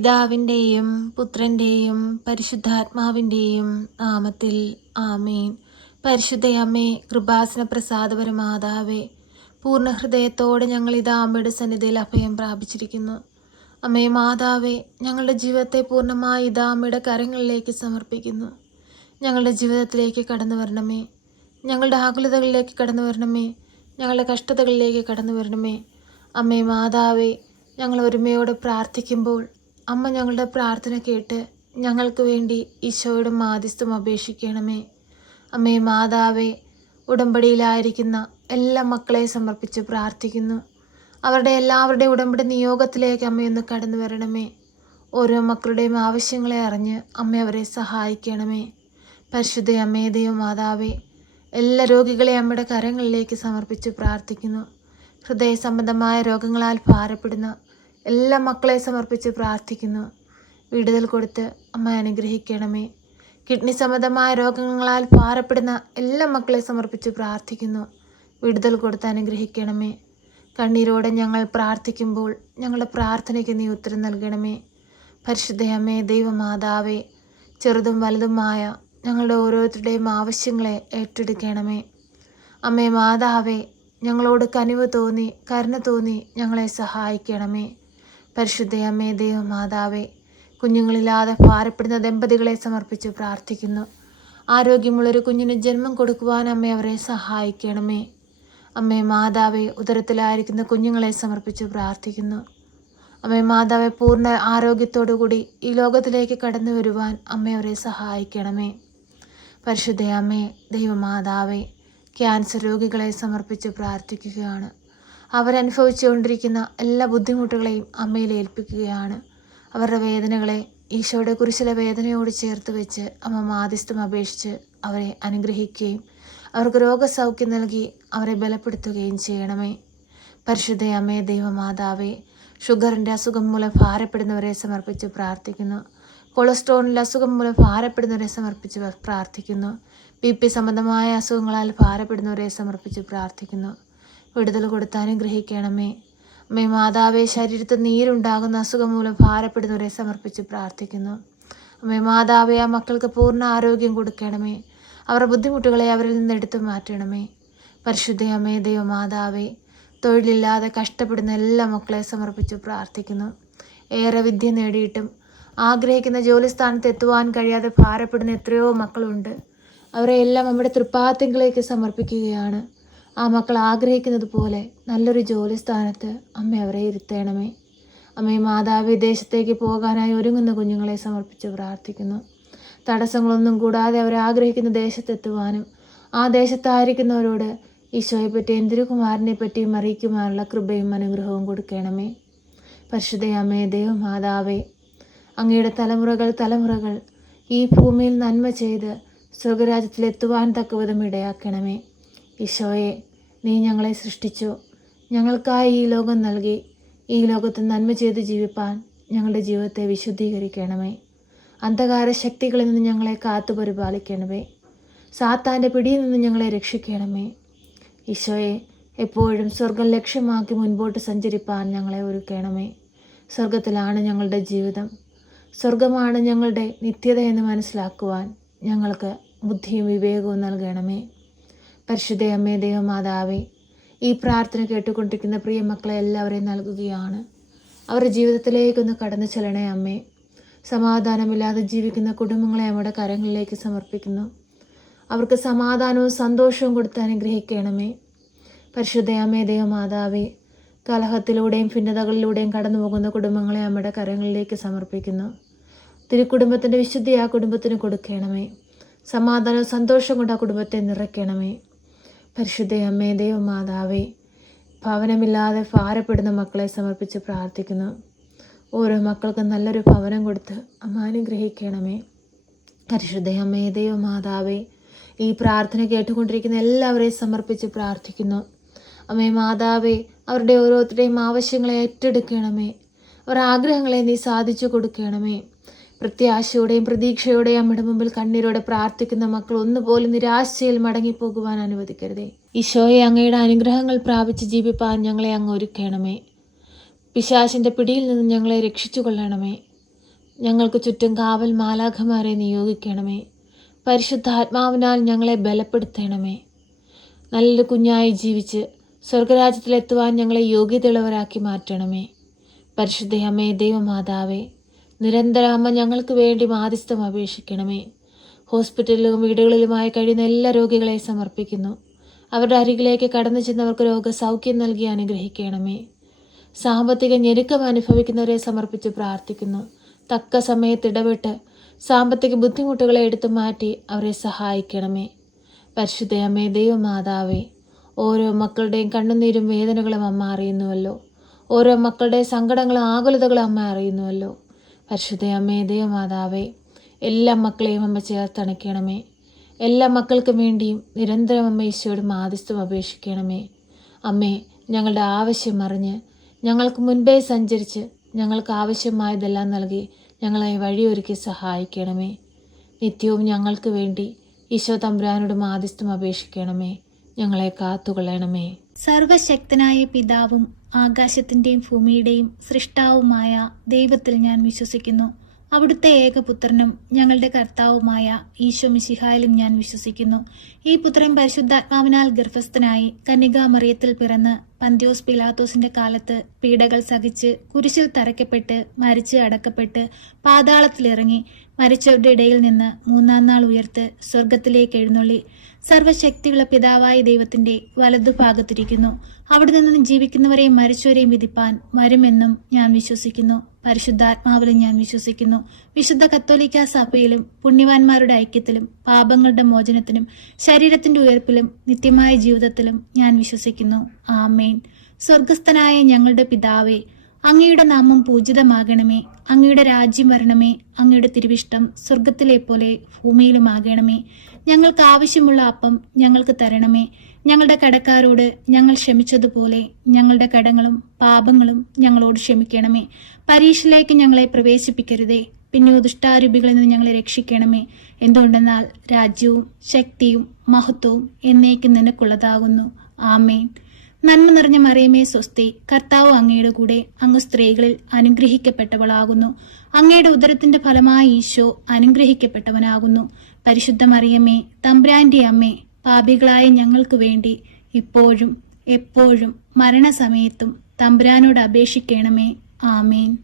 പിതാവിൻ്റെയും പുത്രൻ്റെയും പരിശുദ്ധാത്മാവിൻ്റെയും നാമത്തിൽ ആമേൻ. പരിശുദ്ധയമ്മേ, കൃപാസന പ്രസാദപരമാതാവേ, പൂർണ്ണ ഹൃദയത്തോടെ ഞങ്ങൾ ഇതാ അമ്മയുടെ സന്നിധിയിൽ അഭയം പ്രാപിച്ചിരിക്കുന്നു. അമ്മേ മാതാവേ, ഞങ്ങളുടെ ജീവിതത്തെ പൂർണ്ണമായി ഇതാ അമ്മയുടെ കരങ്ങളിലേക്ക് സമർപ്പിക്കുന്നു. ഞങ്ങളുടെ ജീവിതത്തിലേക്ക് കടന്നു വരണമേ, ഞങ്ങളുടെ ആകുലതകളിലേക്ക് കടന്നു വരണമേ, ഞങ്ങളുടെ കഷ്ടതകളിലേക്ക് കടന്നു വരണമേ. അമ്മേ മാതാവേ, ഞങ്ങൾ ഒരുമയോടെ പ്രാർത്ഥിക്കുമ്പോൾ അമ്മ ഞങ്ങളുടെ പ്രാർത്ഥന കേട്ട് ഞങ്ങൾക്ക് വേണ്ടി ഈശോയുടെ മാധ്യസ്ഥം അപേക്ഷിക്കണമേ. അമ്മേ മാതാവേ, ഉടമ്പടിയിലായിരിക്കുന്ന എല്ലാ മക്കളെ സമർപ്പിച്ച് പ്രാർത്ഥിക്കുന്നു. അവരുടെ എല്ലാവരുടെയും ഉടമ്പടി നിയോഗത്തിലേക്ക് അമ്മയൊന്ന് കടന്നു വരണമേ. ഓരോ മക്കളുടെയും ആവശ്യങ്ങളെ അറിഞ്ഞ് അമ്മ അവരെ സഹായിക്കണമേ. പരിശുദ്ധ അമ്മേ ദൈവമാതാവേ, എല്ലാ രോഗികളെ അമ്മയുടെ കരങ്ങളിലേക്ക് സമർപ്പിച്ച് പ്രാർത്ഥിക്കുന്നു. ഹൃദയ സംബന്ധമായ രോഗങ്ങളാൽ ഭാരപ്പെടുന്ന എല്ലാ മക്കളെ സമർപ്പിച്ച് പ്രാർത്ഥിക്കുന്നു. വിടുതൽ കൊടുത്ത് അമ്മ അനുഗ്രഹിക്കണമേ. കിഡ്നി സംബന്ധമായ രോഗങ്ങളാൽ ഭാരപ്പെടുന്ന എല്ലാ മക്കളെ സമർപ്പിച്ച് പ്രാർത്ഥിക്കുന്നു. വിടുതൽ കൊടുത്ത് അനുഗ്രഹിക്കണമേ. കണ്ണീരോടെ ഞങ്ങൾ പ്രാർത്ഥിക്കുമ്പോൾ ഞങ്ങളുടെ പ്രാർത്ഥനയ്ക്ക് നീ ഉത്തരം നൽകണമേ. പരിശുദ്ധ അമ്മേ ദൈവമാതാവേ, ചെറുതും വലുതുമായ ഞങ്ങളുടെ ഓരോരുത്തരുടെയും ആവശ്യങ്ങളെ ഏറ്റെടുക്കണമേ. അമ്മേ മാതാവേ, ഞങ്ങളോട് കനിവ് തോന്നി കരുണ തോന്നി ഞങ്ങളെ സഹായിക്കണമേ. പരിശുദ്ധ അമ്മേ ദൈവമാതാവേ, കുഞ്ഞുങ്ങളില്ലാതെ ഭാരപ്പെടുന്ന ദമ്പതികളെ സമർപ്പിച്ച് പ്രാർത്ഥിക്കുന്നു. ആരോഗ്യമുള്ളൊരു കുഞ്ഞിന് ജന്മം കൊടുക്കുവാൻ അമ്മ അവരെ സഹായിക്കണമേ. അമ്മേ മാതാവേ, ഉദരത്തിലായിരിക്കുന്ന കുഞ്ഞുങ്ങളെ സമർപ്പിച്ച് പ്രാർത്ഥിക്കുന്നു. അമ്മേ മാതാവേ, പൂർണ്ണ ആരോഗ്യത്തോടു കൂടി ഈ ലോകത്തിലേക്ക് കടന്നു വരുവാൻ അമ്മ അവരെ സഹായിക്കണമേ. പരിശുദ്ധ അമ്മേ ദൈവമാതാവേ, ക്യാൻസർ രോഗികളെ സമർപ്പിച്ച് പ്രാർത്ഥിക്കുകയാണ്. അവരനുഭവിച്ചുകൊണ്ടിരിക്കുന്ന എല്ലാ ബുദ്ധിമുട്ടുകളെയും അമ്മയിൽ ഏൽപ്പിക്കുകയാണ്. അവരുടെ വേദനകളെ ഈശോയുടെ കുരിശിലെ വേദനയോട് ചേർത്ത് വെച്ച് അമ്മ മാധ്യസ്ഥം അപേക്ഷിച്ച് അവരെ അനുഗ്രഹിക്കുകയും അവർക്ക് രോഗസൗഖ്യം നൽകി അവരെ ബലപ്പെടുത്തുകയും ചെയ്യണമേ. പരിശുദ്ധ അമ്മേ ദൈവമാതാവേ, ഷുഗറിൻ്റെ അസുഖം മൂലം ഭാരപ്പെടുന്നവരെ സമർപ്പിച്ച് പ്രാർത്ഥിക്കുന്നു. കൊളസ്ട്രോളിൻ്റെ അസുഖം മൂലം ഭാരപ്പെടുന്നവരെ സമർപ്പിച്ച് പ്രാർത്ഥിക്കുന്നു. BP സംബന്ധമായ അസുഖങ്ങളാൽ ഭാരപ്പെടുന്നവരെ സമർപ്പിച്ച് പ്രാർത്ഥിക്കുന്നു. വിടുതൽ കൊടുത്ത് അനുഗ്രഹിക്കണമേ. അമ്മേ മാതാവേ, ശരീരത്തിൽ നീരുണ്ടാകുന്ന അസുഖം മൂലം ഭാരപ്പെടുന്നവരെ സമർപ്പിച്ച് പ്രാർത്ഥിക്കുന്നു. അമ്മേ മാതാവേ, ആ മക്കൾക്ക് പൂർണ്ണ ആരോഗ്യം കൊടുക്കണമേ. അവരുടെ ബുദ്ധിമുട്ടുകളെ അവരിൽ നിന്ന് എടുത്തു മാറ്റണമേ. പരിശുദ്ധ അമ്മേ ദൈവമാതാവേ, തൊഴിലില്ലാതെ കഷ്ടപ്പെടുന്ന എല്ലാ മക്കളെ സമർപ്പിച്ച് പ്രാർത്ഥിക്കുന്നു. ഏറെ വിദ്യ നേടിയിട്ടും ആഗ്രഹിക്കുന്ന ജോലിസ്ഥാനത്ത് എത്തുവാൻ കഴിയാതെ ഭാരപ്പെടുന്ന എത്രയോ മക്കളുണ്ട്. അവരെ എല്ലാം നമ്മുടെ തൃപ്പാദത്തിലേക്ക് സമർപ്പിക്കുകയാണ്. ആ മക്കൾ ആഗ്രഹിക്കുന്നത് പോലെ നല്ലൊരു ജോലി സ്ഥാനത്ത് അമ്മ അവരെ ഇരുത്തണമേ. അമ്മേ മാതാവ്, വിദേശത്തേക്ക് പോകാനായി ഒരുങ്ങുന്ന കുഞ്ഞുങ്ങളെ സമർപ്പിച്ച് പ്രാർത്ഥിക്കുന്നു. തടസ്സങ്ങളൊന്നും കൂടാതെ അവർ ആഗ്രഹിക്കുന്ന ദേശത്തെത്തുവാനും ആ ദേശത്തായിരിക്കുന്നവരോട് ഈശോയെപ്പറ്റിയും തിരുകുമാരനെ പറ്റിയും അറിയിക്കുവാനുള്ള കൃപയും അനുഗ്രഹവും കൊടുക്കണമേ. പരിശുദ്ധ അമ്മേ ദൈവമാതാവേ, അങ്ങയുടെ തലമുറകൾ ഈ ഭൂമിയിൽ നന്മ ചെയ്ത് സ്വർഗരാജ്യത്തിലെത്തുവാൻ തക്കവിധം ഇടയാക്കണമേ. ഈശോയെ, നീ ഞങ്ങളെ സൃഷ്ടിച്ചു, ഞങ്ങൾക്കായി ഈ ലോകം നൽകി. ഈ ലോകത്ത് നന്മ ചെയ്ത് ജീവിപ്പാൻ ഞങ്ങളുടെ ജീവിതത്തെ വിശുദ്ധീകരിക്കണമേ. അന്ധകാര ശക്തികളിൽ നിന്ന് ഞങ്ങളെ കാത്തു പരിപാലിക്കണമേ. സാത്താൻ്റെ പിടിയിൽ നിന്ന് ഞങ്ങളെ രക്ഷിക്കണമേ. ഈശോയെ, എപ്പോഴും സ്വർഗം ലക്ഷ്യമാക്കി മുൻപോട്ട് സഞ്ചരിപ്പാൻ ഞങ്ങളെ ഒരുക്കണമേ. സ്വർഗത്തിലാണ് ഞങ്ങളുടെ ജീവിതം, സ്വർഗമാണ് ഞങ്ങളുടെ നിത്യത എന്ന് മനസ്സിലാക്കുവാൻ ഞങ്ങൾക്ക് ബുദ്ധിയും വിവേകവും നൽകണമേ. പരിശുദ്ധ അമ്മേ ദൈവമാതാവേ, ഈ പ്രാർത്ഥന കേട്ടുകൊണ്ടിരിക്കുന്ന പ്രിയ മക്കളെ എല്ലാവരെയും നൽകുകയാണ്. അവരുടെ ജീവിതത്തിലേക്കൊന്ന് കടന്നു ചെല്ലണേ അമ്മേ. സമാധാനമില്ലാതെ ജീവിക്കുന്ന കുടുംബങ്ങളെ നമ്മുടെ കരങ്ങളിലേക്ക് സമർപ്പിക്കുന്നു. അവർക്ക് സമാധാനവും സന്തോഷവും കൊടുത്ത് അനുഗ്രഹിക്കണമേ. പരിശുദ്ധ അമ്മേ ദൈവമാതാവേ, കലഹത്തിലൂടെയും ഭിന്നതകളിലൂടെയും കടന്നു പോകുന്ന കുടുംബങ്ങളെ നമ്മുടെ കരങ്ങളിലേക്ക് സമർപ്പിക്കുന്നു. തിരുക്കുടുംബത്തിൻ്റെ വിശുദ്ധി ആ കുടുംബത്തിന് കൊടുക്കണമേ. സമാധാനവും സന്തോഷം കൊണ്ട് ആ കുടുംബത്തെ നിറയ്ക്കണമേ. പരിശുദ്ധ അമ്മേ ദൈവമാതാവേ, ഭവനമില്ലാതെ ഭാരപ്പെടുന്ന മക്കളെ സമർപ്പിച്ച് പ്രാർത്ഥിക്കുന്നു. ഓരോ മക്കൾക്കും നല്ലൊരു ഭവനം കൊടുത്ത് അമ്മ അനുഗ്രഹിക്കണമേ. പരിശുദ്ധ അമ്മേ ദൈവമാതാവേ, ഈ പ്രാർത്ഥന കേട്ടുകൊണ്ടിരിക്കുന്ന എല്ലാവരെയും സമർപ്പിച്ച് പ്രാർത്ഥിക്കുന്നു. അമ്മേ മാതാവേ, അവരുടെ ഓരോരുത്തരുടെയും ആവശ്യങ്ങളെ ഏറ്റെടുക്കണമേ. അവരുടെ ആഗ്രഹങ്ങളെ നീ സാധിച്ചു കൊടുക്കണമേ. പ്രത്യാശയോടെയും പ്രതീക്ഷയോടെയും അമ്മയുടെ മുമ്പിൽ കണ്ണീരോടെ പ്രാർത്ഥിക്കുന്ന മക്കൾ ഒന്നുപോലും നിരാശയിൽ മടങ്ങിപ്പോകുവാൻ അനുവദിക്കരുതേ. ഈശോയെ, അങ്ങയുടെ അനുഗ്രഹങ്ങൾ പ്രാപിച്ച് ജീവിപ്പാൻ ഞങ്ങളെ അങ്ങ് ഒരുക്കണമേ. പിശാചിൻ്റെ പിടിയിൽ നിന്ന് ഞങ്ങളെ രക്ഷിച്ചു കൊള്ളണമേ. ഞങ്ങൾക്ക് ചുറ്റും കാവൽ മാലാഖമാരെ നിയോഗിക്കണമേ. പരിശുദ്ധാത്മാവിനാൽ ഞങ്ങളെ ബലപ്പെടുത്തണമേ. നല്ലൊരു കുഞ്ഞായി ജീവിച്ച് സ്വർഗരാജ്യത്തിലെത്തുവാൻ ഞങ്ങളെ യോഗ്യതയുള്ളവരാക്കി മാറ്റണമേ. പരിശുദ്ധയമ്മേ, ദൈവമാതാവേ, നിരന്തരം അമ്മ ഞങ്ങൾക്ക് വേണ്ടി മാധ്യസ്ഥം അപേക്ഷിക്കണമേ. ഹോസ്പിറ്റലിലും വീടുകളിലുമായി കഴിയുന്ന എല്ലാ രോഗികളെ സമർപ്പിക്കുന്നു. അവരുടെ അരികിലേക്ക് കടന്നു ചെന്നവർക്ക് രോഗസൗഖ്യം നൽകി അനുഗ്രഹിക്കണമേ. സാമ്പത്തിക ഞെരുക്കം അനുഭവിക്കുന്നവരെ സമർപ്പിച്ച് പ്രാർത്ഥിക്കുന്നു. തക്ക സമയത്ത് ഇടപെട്ട് സാമ്പത്തിക ബുദ്ധിമുട്ടുകളെ എടുത്തു മാറ്റി അവരെ സഹായിക്കണമേ. പരിശുദ്ധയമ്മേ, ദൈവമാതാവേ, ഓരോ മക്കളുടെയും കണ്ണുനീരും വേദനകളും അമ്മ അറിയുന്നുവല്ലോ. ഓരോ മക്കളുടെ സങ്കടങ്ങളും ആകുലതകളും അമ്മ അറിയുന്നുവല്ലോ. പരിശുദ്ധയമ്മേ, ദൈവമാതാവേ, എല്ലാ മക്കളെയും അമ്മ ചേർത്തണയ്ക്കണമേ. എല്ലാ മക്കൾക്കും വേണ്ടിയും നിരന്തരം അമ്മ ഈശോയോട് മാധ്യസ്ഥം അപേക്ഷിക്കണമേ. അമ്മേ, ഞങ്ങളുടെ ആവശ്യം അറിഞ്ഞ് ഞങ്ങൾക്ക് മുൻപേ സഞ്ചരിച്ച് ഞങ്ങൾക്ക് ആവശ്യമായതെല്ലാം നൽകി ഞങ്ങളെ വഴിയൊരുക്കി സഹായിക്കണമേ. നിത്യവും ഞങ്ങൾക്ക് വേണ്ടി ഈശോ തമ്പുരാനോട് മാധ്യസ്ഥം അപേക്ഷിക്കണമേ. ഞങ്ങളെ കാത്തുകൊള്ളണമേ. സർവശക്തനായ പിതാവും ആകാശത്തിൻ്റെയും ഭൂമിയുടെയും സൃഷ്ടാവുമായ ദൈവത്തിൽ ഞാൻ വിശ്വസിക്കുന്നു. അവിടുത്തെ ഏകപുത്രനും ഞങ്ങളുടെ കർത്താവുമായ ഈശോ മിശിഹായിലും ഞാൻ വിശ്വസിക്കുന്നു. ഈ പുത്രൻ പരിശുദ്ധാത്മാവിനാൽ ഗർഭസ്ഥനായി കന്യകാമറിയത്തിൽ പിറന്ന് പന്ത്യോസ് പിലാത്തോസിന്റെ കാലത്ത് പീഡകൾ സഹിച്ച് കുരിശിൽ തറയ്ക്കപ്പെട്ട് മരിച്ച് അടക്കപ്പെട്ട് പാതാളത്തിലിറങ്ങി മരിച്ചവരുടെ ഇടയിൽ നിന്ന് മൂന്നാം നാൾ ഉയർത്ത് സ്വർഗത്തിലേക്ക് എഴുന്നള്ളി സർവശക്തിയുള്ള പിതാവായ ദൈവത്തിന്റെ വലതുഭാഗത്തിരിക്കുന്നു. അവിടെ നിന്ന് ജീവിക്കുന്നവരെയും മരിച്ചവരെയും വിധിപ്പാൻ വരുമെന്നും ഞാൻ വിശ്വസിക്കുന്നു. പരിശുദ്ധാത്മാവിലും ഞാൻ വിശ്വസിക്കുന്നു. വിശുദ്ധ കത്തോലിക്ക സഭയിലും പുണ്യവാന്മാരുടെ ഐക്യത്തിലും പാപങ്ങളുടെ മോചനത്തിനും ശരീരത്തിന്റെ ഉയർപ്പിലും നിത്യമായ ജീവിതത്തിലും ഞാൻ വിശ്വസിക്കുന്നു. ആമേൻ. സ്വർഗസ്ഥനായ ഞങ്ങളുടെ പിതാവേ, അങ്ങയുടെ നാമം പൂജിതമാകണമേ. അങ്ങയുടെ രാജ്യം വരണമേ. അങ്ങയുടെ തിരുവിഷ്ടം സ്വർഗത്തിലെ പോലെ ഭൂമിയിലുമാകണമേ. ഞങ്ങൾക്ക് ആവശ്യമുള്ള അപ്പം ഞങ്ങൾക്ക് തരണമേ. ഞങ്ങളുടെ കടക്കാരോട് ഞങ്ങൾ ക്ഷമിച്ചതുപോലെ ഞങ്ങളുടെ കടങ്ങളും പാപങ്ങളും ഞങ്ങളോട് ക്ഷമിക്കണമേ. പരീക്ഷയിലേക്ക് ഞങ്ങളെ പ്രവേശിപ്പിക്കരുതേ, പിന്നെ ദുഷ്ടാരൂപികളിൽ നിന്ന് ഞങ്ങളെ രക്ഷിക്കണമേ. എന്തുകൊണ്ടെന്നാൽ രാജ്യവും ശക്തിയും മഹത്വവും എന്നേക്കും നിനക്കുള്ളതാകുന്നു. ആമേൻ. നന്മ നിറഞ്ഞ മറിയമേ സ്വസ്തി, കർത്താവ് അങ്ങയുടെ കൂടെ, അങ്ങ് സ്ത്രീകളിൽ അനുഗ്രഹിക്കപ്പെട്ടവളാകുന്നു. അങ്ങയുടെ ഉദരത്തിന്റെ ഫലമായ ഈശോ അനുഗ്രഹിക്കപ്പെട്ടവനാകുന്നു. പരിശുദ്ധ മറിയമേ, തമ്പുരാന്റെ അമ്മേ, പാപികളായ ഞങ്ങൾക്ക് വേണ്ടി ഇപ്പോഴും എപ്പോഴും മരണസമയത്തും തമ്പുരാനോട് അപേക്ഷിക്കണമേ. ആമേൻ.